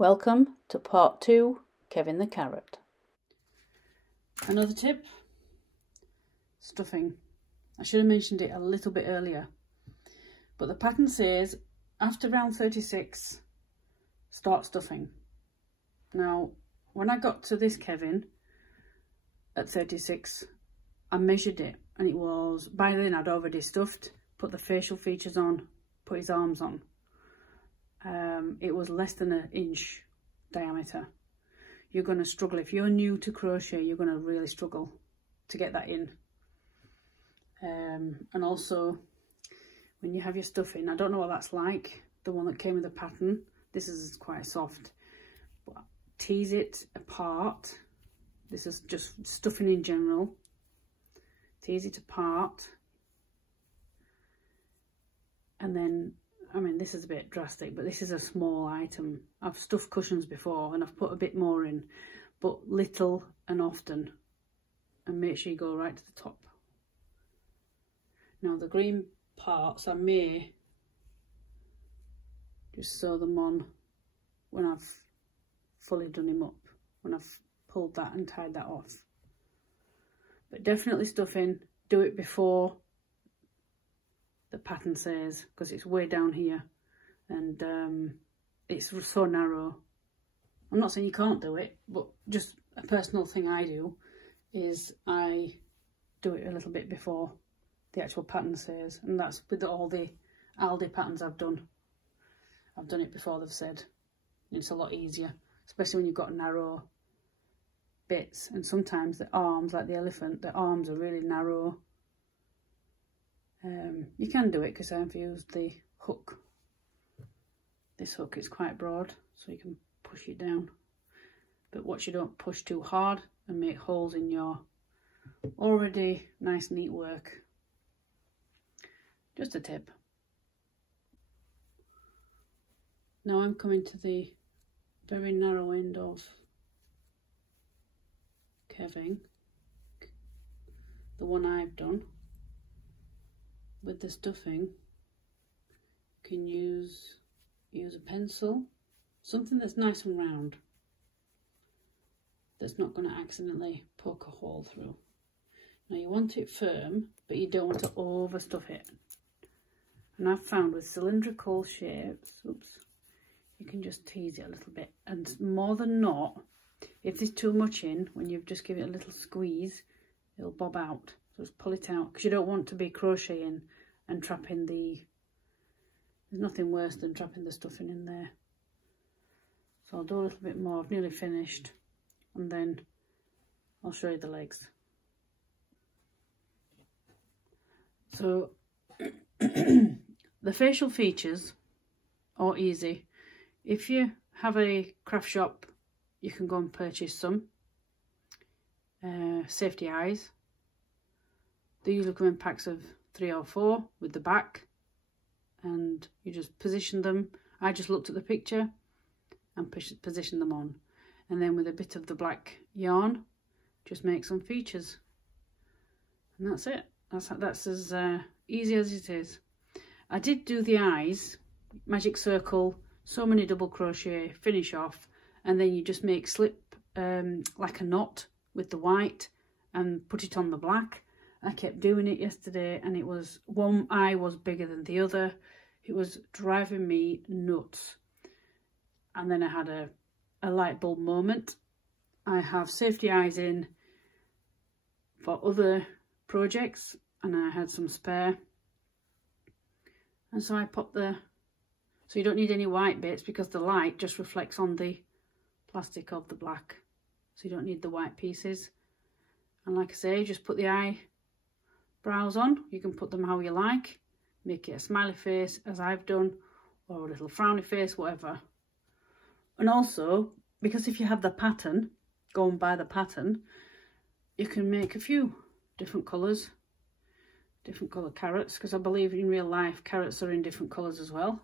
Welcome to part 2, Kevin the Carrot. Another tip, stuffing. I should have mentioned it a little bit earlier, but the pattern says after round 36, start stuffing. Now, when I got to this Kevin at 36, I measured it and it was, by then I'd already stuffed, put the facial features on, put his arms on. It was less than an inch diameter. You're going to struggle. If you're new to crochet, you're going to really struggle to get that in. And also, when you have your stuffing, I don't know what that's like, the one that came with the pattern. This is quite soft. But tease it apart. This is just stuffing in general. Tease it apart. And then, I mean, this is a bit drastic, but this is a small item. I've stuffed cushions before and I've put a bit more in, but little and often. And make sure you go right to the top. Now the green parts, I may just sew them on when I've fully done him up, when I've pulled that and tied that off. But definitely stuffing, do it before the pattern says, because it's way down here and it's so narrow. I'm not saying you can't do it, but just a personal thing I do is I do it a little bit before the actual pattern says, and that's with all the Aldi patterns I've done. I've done it before they've said. It's a lot easier, especially when you've got narrow bits, and sometimes the arms, like the elephant, the arms are really narrow. You can do it because I've used the hook. This hook is quite broad, so you can push it down. But watch you don't push too hard and make holes in your already nice neat work. Just a tip. Now I'm coming to the very narrow end of Kevin, the one I've done. With the stuffing, you can use a pencil, something that's nice and round, that's not going to accidentally poke a hole through. Now you want it firm, but you don't want to overstuff it. And I've found with cylindrical shapes, you can just tease it a little bit. And more than not, if there's too much in, when you've just given it a little squeeze, it'll bob out. So just pull it out, because you don't want to be crocheting and trapping there's nothing worse than trapping the stuffing in there. So I'll do a little bit more. I've nearly finished, and then I'll show you the legs. So the facial features are easy. If you have a craft shop, you can go and purchase some safety eyes. They usually come in packs of 3 or 4 with the back, and you just position them. I just looked at the picture and positioned them on, and then with a bit of the black yarn, just make some features, and that's it. That's as easy as it is. I did do the eyes, magic circle, so many double crochet, finish off, and then you just make slip like a knot with the white and put it on the black. I kept doing it yesterday, and it was, one eye was bigger than the other. It was driving me nuts. And then I had a light bulb moment. I have safety eyes in for other projects, and I had some spare. And so I popped so you don't need any white bits, because the light just reflects on the plastic of the black. So you don't need the white pieces. And like I say, just put the eyebrows on. You can put them how you like. Make it a smiley face, as I've done, or a little frowny face, whatever. And also, because if you have the pattern, going by the pattern, you can make a few different colours, different colour carrots, because I believe in real life carrots are in different colours as well.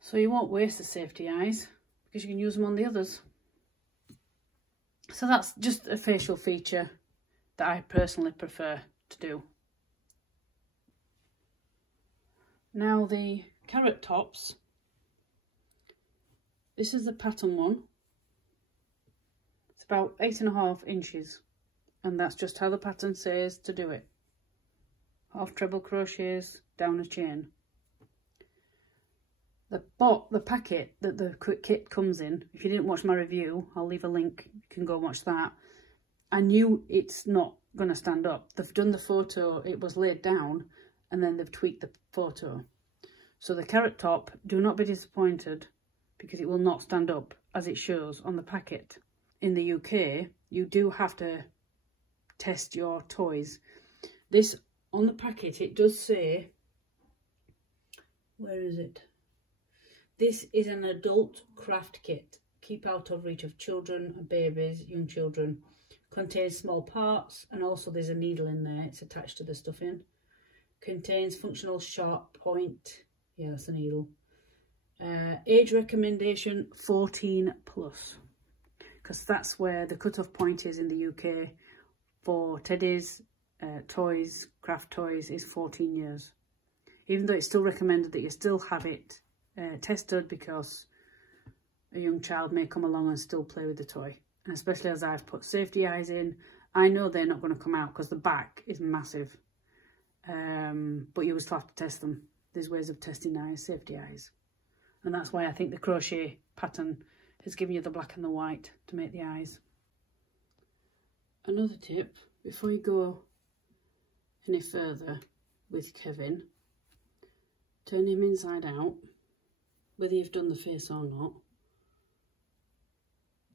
So you won't waste the safety eyes, because you can use them on the others. So that's just a facial feature that I personally prefer to do. Now the carrot tops, This is the pattern one. It's about 8.5 inches, and that's just how the pattern says to do it. Half treble crochets down a chain. The packet that the kit comes in, if you didn't watch my review, I'll leave a link, you can go watch that. I knew it's not going to stand up. They've done the photo, it was laid down, and then they've tweaked the photo. So the carrot top, do not be disappointed, because it will not stand up as it shows on the packet. In the UK, you do have to test your toys. This, on the packet, it does say, where is it? This is an adult craft kit. Keep out of reach of children, babies, young children. Contains small parts, and also there's a needle in there. It's attached to the stuffing. Contains functional sharp point. Yeah, that's a needle. Age recommendation 14 plus. Because that's where the cut-off point is in the UK for teddies, toys, craft toys, is 14 years. Even though it's still recommended that you still have it tested, because a young child may come along and still play with the toy. And especially as I've put safety eyes in, I know they're not going to come out because the back is massive. But you will still have to test them. There's ways of testing eyes, safety eyes. And that's why I think the crochet pattern has given you the black and the white to make the eyes. Another tip, before you go any further with Kevin, turn him inside out, whether you've done the face or not.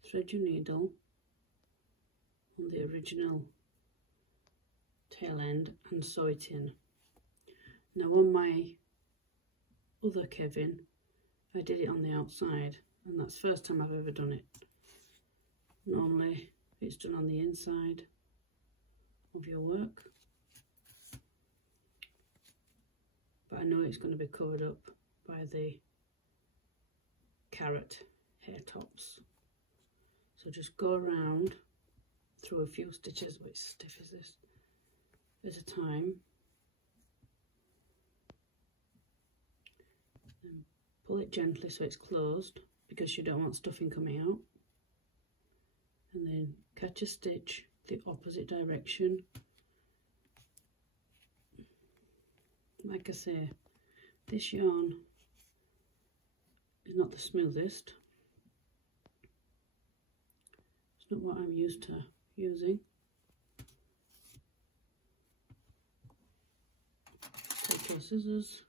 Thread your needle on the original tail end and sew it in. Now on my other Kevin, I did it on the outside, and that's the first time I've ever done it. Normally it's done on the inside of your work, but I know it's going to be covered up by the carrot hair tops. So just go around through a few stitches, which stiff is this, at a time. And pull it gently so it's closed, because you don't want stuffing coming out. And then catch a stitch the opposite direction. Like I say, this yarn is not the smoothest. It's not what I'm used to using. Take your scissors.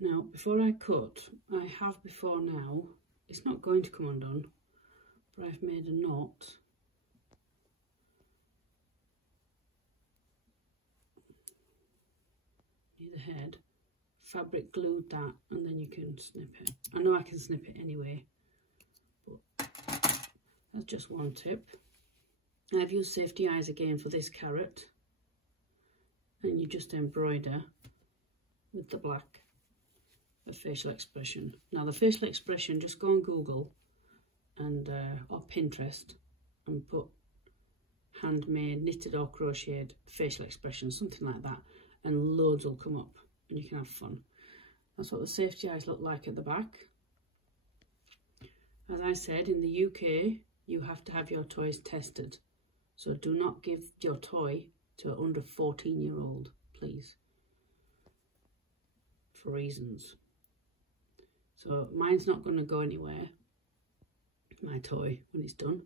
Now, before I cut, I have before now, it's not going to come undone, but I've made a knot near the head, fabric glued that, and then you can snip it. I know I can snip it anyway, but that's just one tip. I've used safety eyes again for this carrot, and you just embroider with the black a facial expression. Now the facial expression, just go on Google and or Pinterest and put handmade, knitted or crocheted facial expression, something like that, and loads will come up and you can have fun. That's what the safety eyes look like at the back. As I said, in the UK you have to have your toys tested, so do not give your toy to an under 14-year-old, please, for reasons. So mine's not going to go anywhere, my toy, when it's done.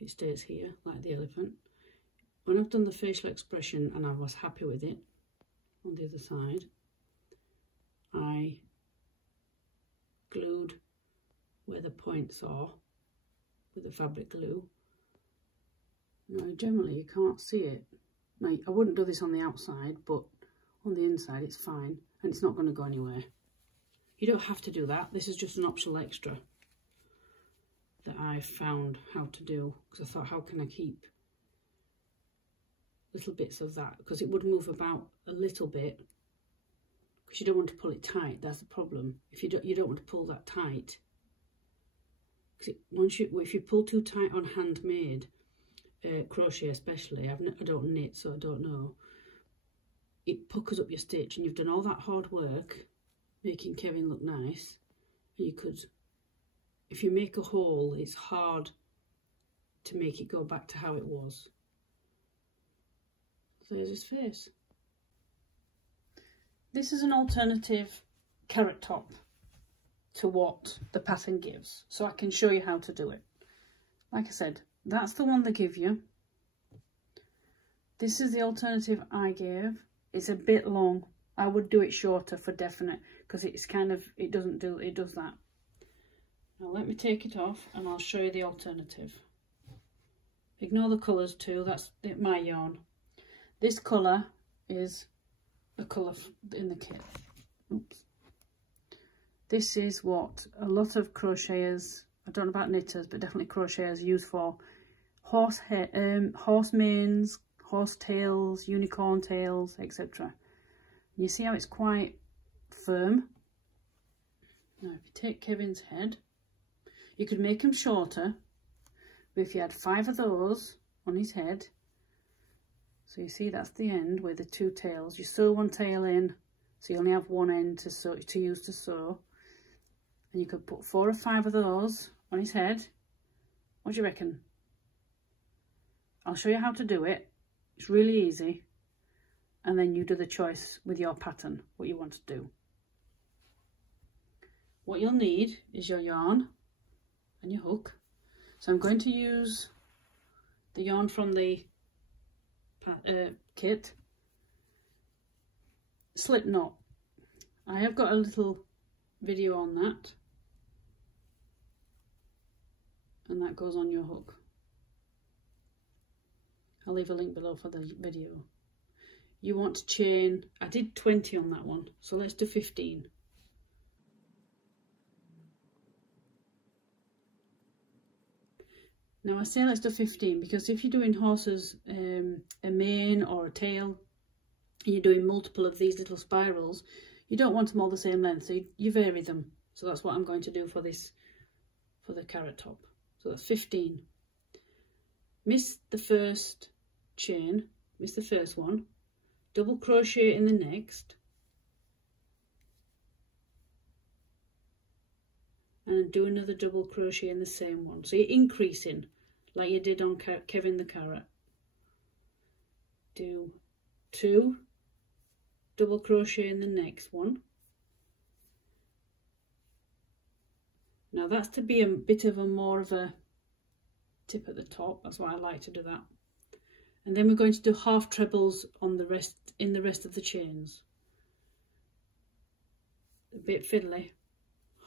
It stays here like the elephant. When I've done the facial expression and I was happy with it on the other side, I glued where the points are with the fabric glue. Now generally you can't see it. Now I wouldn't do this on the outside, but on the inside it's fine and it's not going to go anywhere. You don't have to do that. This is just an optional extra that I found how to do, because I thought, how can I keep little bits of that, because it would move about a little bit, because you don't want to pull it tight. That's the problem. If you don't want to pull that tight, because if you pull too tight on handmade crochet, especially, I don't knit, so I don't know, it puckers up your stitch, and you've done all that hard work making Kevin look nice, You could, if you make a hole, it's hard to make it go back to how it was. There's his face. This is an alternative carrot top to what the pattern gives, so I can show you how to do it. Like I said, that's the one they give you. This is the alternative I gave. It's a bit long. I would do it shorter for definite, because it's kind of, it does that. Now let me take it off and I'll show you the alternative. Ignore the colours too, that's my yarn. This colour is the colour in the kit. Oops. This is what a lot of crocheters, I don't know about knitters, but definitely crocheters use for horse manes, horse tails, unicorn tails, etc. You see how it's quite firm? Now if you take Kevin's head, you could make him shorter, but if you had 5 of those on his head, so you see that's the end with the 2 tails, you sew one tail in, so you only have one end to use to sew, and you could put 4 or 5 of those on his head. What do you reckon? I'll show you how to do it. It's really easy, and then you do the choice with your pattern, what you want to do. What you'll need is your yarn and your hook. So I'm going to use the yarn from the kit, slip knot. I have got a little video on that, and that goes on your hook. I'll leave a link below for the video. You want to chain, I did 20 on that one, so let's do 15. Now I say let's do 15 because if you're doing horses, a mane or a tail, and you're doing multiple of these little spirals, you don't want them all the same length, so you vary them. So that's what I'm going to do for this, for the carrot top. So that's 15. Miss the first chain, miss the first one, double crochet in the next, and do another double crochet in the same one. So you're increasing like you did on Kevin the carrot. Do 2 double crochet in the next one. Now that's to be a bit of a more of a tip at the top, that's why I like to do that. And then we're going to do half trebles on the rest, in the rest of the chains. A bit fiddly.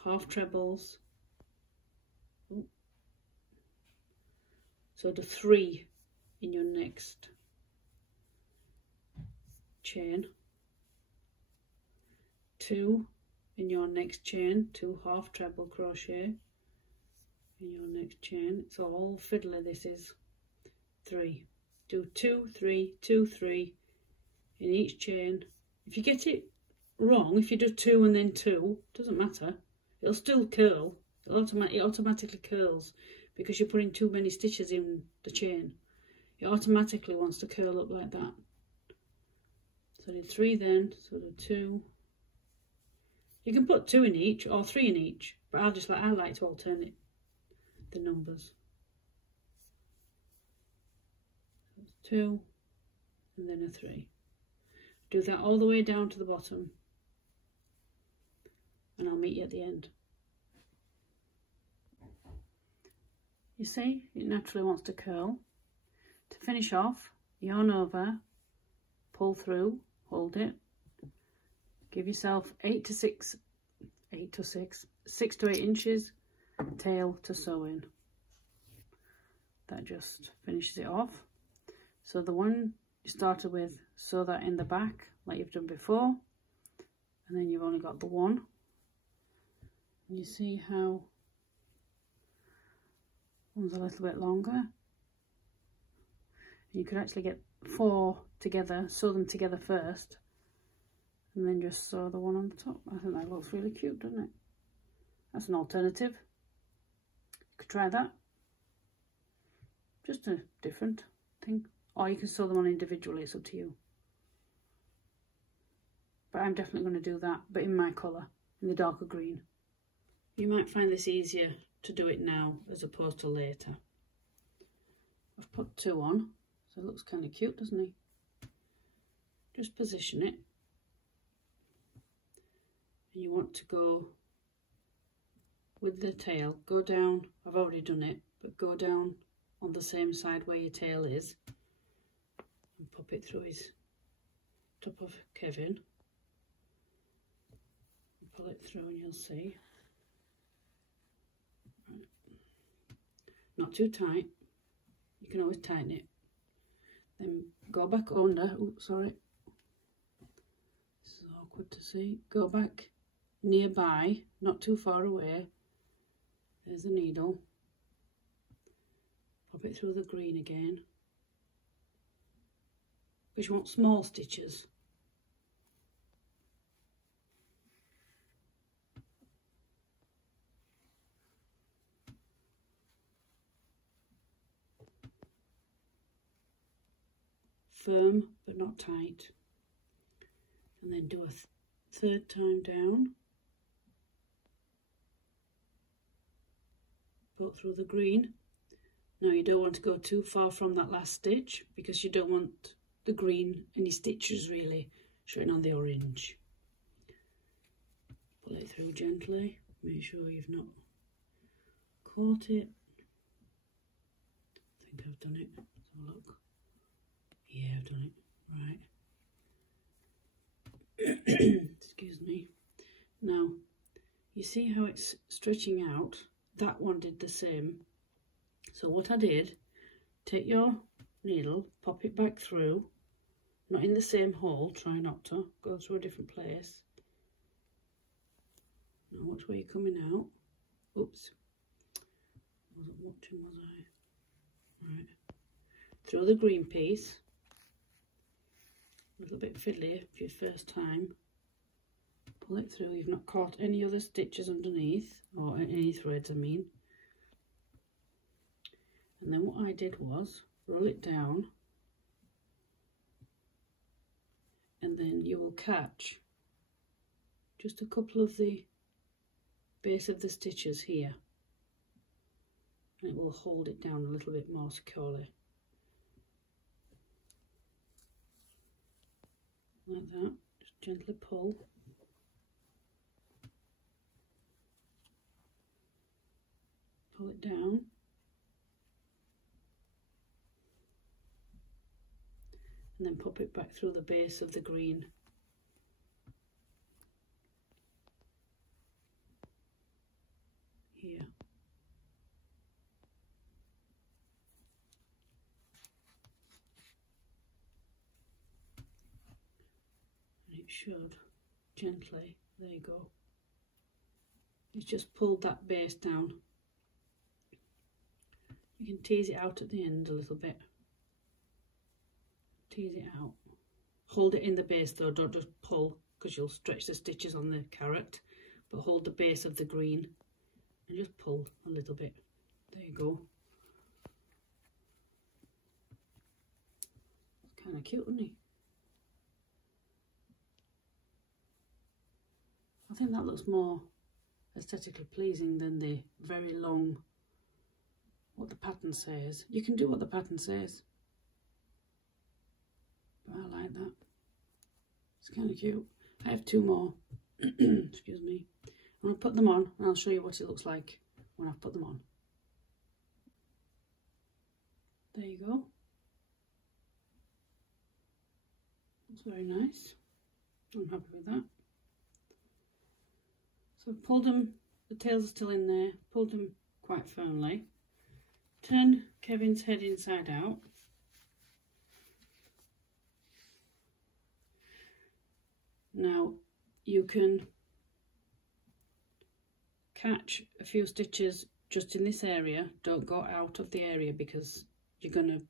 Half trebles. Ooh. So do 3 in your next chain, 2 in your next chain, 2 half treble crochet in your next chain. It's all fiddly, this is. 3. Do 2, 3, 2, 3 in each chain. If you get it wrong, if you do 2 and then 2, doesn't matter. It'll still curl. It automatically curls because you're putting too many stitches in the chain. It automatically wants to curl up like that. So I did 3 then, so I did 2. You can put 2 in each or 3 in each, but I like to alternate the numbers. 2 and then a 3. Do that all the way down to the bottom, and I'll meet you at the end. You see, it naturally wants to curl. To finish off, yarn over, pull through, hold it, give yourself 6 to 8 inches tail to sew in. That just finishes it off. So the one you started with, sew that in the back like you've done before, and then you've only got the one. And you see how one's a little bit longer. You could actually get 4 together, sew them together first, and then just sew the one on the top. I think that looks really cute, doesn't it? That's an alternative. You could try that. Just a different thing. Or you can sew them on individually, it's up to you. But I'm definitely going to do that, but in my colour, in the darker green. You might find this easier to do it now as opposed to later. I've put 2 on, so it looks kind of cute, doesn't it? Just position it. And you want to go with the tail, go down, I've already done it, but go down on the same side where your tail is and pop it through his top of Kevin. Pull it through and you'll see. Right. Not too tight, you can always tighten it. Then go back under, oops, sorry, this is awkward to see. Go back nearby, not too far away. There's the needle. Pop it through the green again. Because you want small stitches. Firm but not tight. And then do a third time down. Put through the green. Now you don't want to go too far from that last stitch because you don't want the green any stitches really showing on the orange. Pull it through gently, make sure you've not caught it. I think I've done it. Let's have a look. Yeah, I've done it. Right. Excuse me. Now, you see how it's stretching out? That one did the same. So what I did, take your needle, pop it back through, not in the same hole, try not to, go through a different place. Now watch where you're coming out. Oops. Wasn't watching, was I? Right. Through the green piece. A little bit fiddly for your first time. Pull it through, you've not caught any other stitches underneath, or any threads I mean. And then what I did was roll it down, and then you will catch just a couple of the base of the stitches here, and it will hold it down a little bit more securely. Like that, just gently pull. Pull it down. And then pop it back through the base of the green. Here. And it should gently, there you go. It's just pulled that base down. You can tease it out at the end a little bit. Tease it out. Hold it in the base though, don't just pull because you'll stretch the stitches on the carrot, but hold the base of the green and just pull a little bit. There you go. It's kind of cute, isn't it? I think that looks more aesthetically pleasing than the very long, what the pattern says. You can do what the pattern says. But I like that. It's kind of cute. I have 2 more. Excuse me. I'm going to put them on and I'll show you what it looks like when I've put them on. There you go. Looks very nice. I'm happy with that. So I've pulled them, the tails are still in there, pulled them quite firmly. Turn Kevin's head inside out. Now you can catch a few stitches just in this area. Don't go out of the area because you could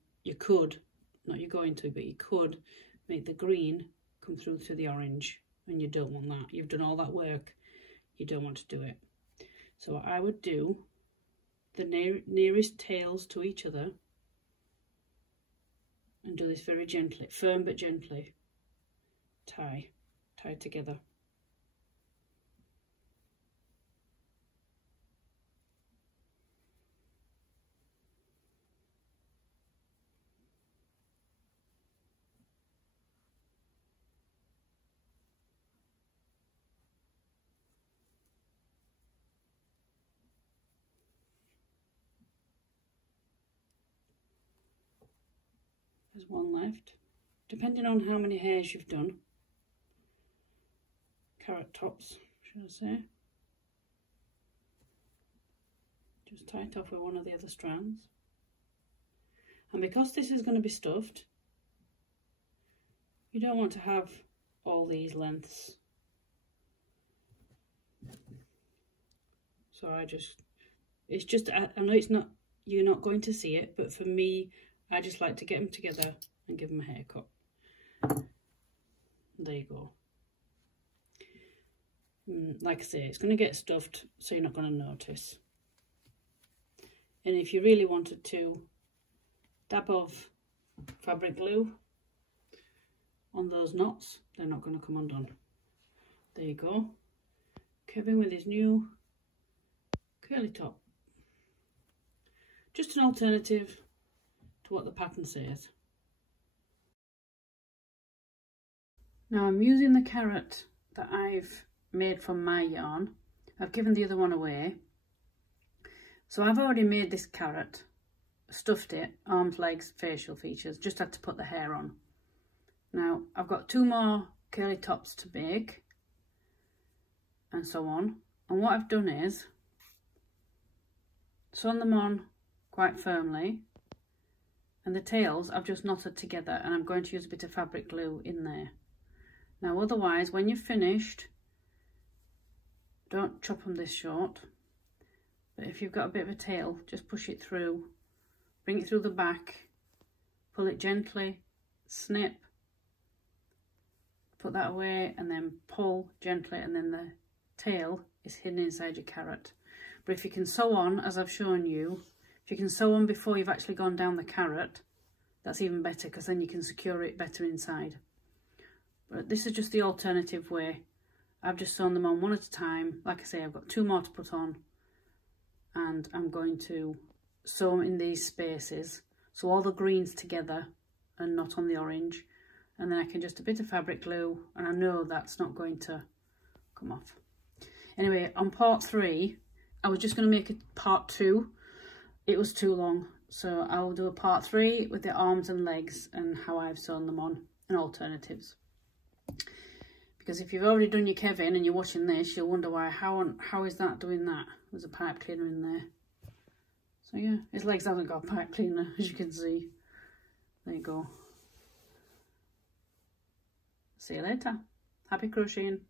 make the green come through to the orange, and you don't want that. You've done all that work, you don't want to do it. So what I would do, the nearest tails to each other, and do this very gently, firm but gently. Tie together. There's one left. Depending on how many hairs you've done, carrot tops, should I say. Just tie it off with one of the other strands. And because this is going to be stuffed, you don't want to have all these lengths. So it's just, I know it's not, you're not going to see it, but for me, I just like to get them together and give them a haircut. There you go. Like I say, it's going to get stuffed, so you're not going to notice. And if you really wanted to, dab of fabric glue on those knots, they're not going to come undone. There you go. Kevin with his new curly top. Just an alternative to what the pattern says. Now I'm using the carrot that I've made from my yarn. I've given the other one away. So I've already made this carrot, stuffed it, arms, legs, facial features, just had to put the hair on. Now I've got 2 more curly tops to make and so on. And what I've done is sewn them on quite firmly, and the tails I've just knotted together, and I'm going to use a bit of fabric glue in there. Now otherwise, when you've finished, don't chop them this short, but if you've got a bit of a tail, just push it through, bring it through the back, pull it gently, snip, put that away, and then pull gently, and then the tail is hidden inside your carrot. But if you can sew on, as I've shown you, if you can sew on before you've actually gone down the carrot, that's even better, because then you can secure it better inside. But this is just the alternative way. I've just sewn them on one at a time. Like I say, I've got 2 more to put on, and I'm going to sew them in these spaces, so all the greens together and not on the orange, and then I can just a bit of fabric glue, and I know that's not going to come off. Anyway, on part 3, I was just going to make a part 2. It was too long, so I'll do a part 3 with the arms and legs and how I've sewn them on and alternatives. Because if you've already done your Kevin and you're watching this, you'll wonder why, how is that doing that? There's a pipe cleaner in there. So yeah, his legs haven't got a pipe cleaner, as you can see. There you go. See you later. Happy crocheting.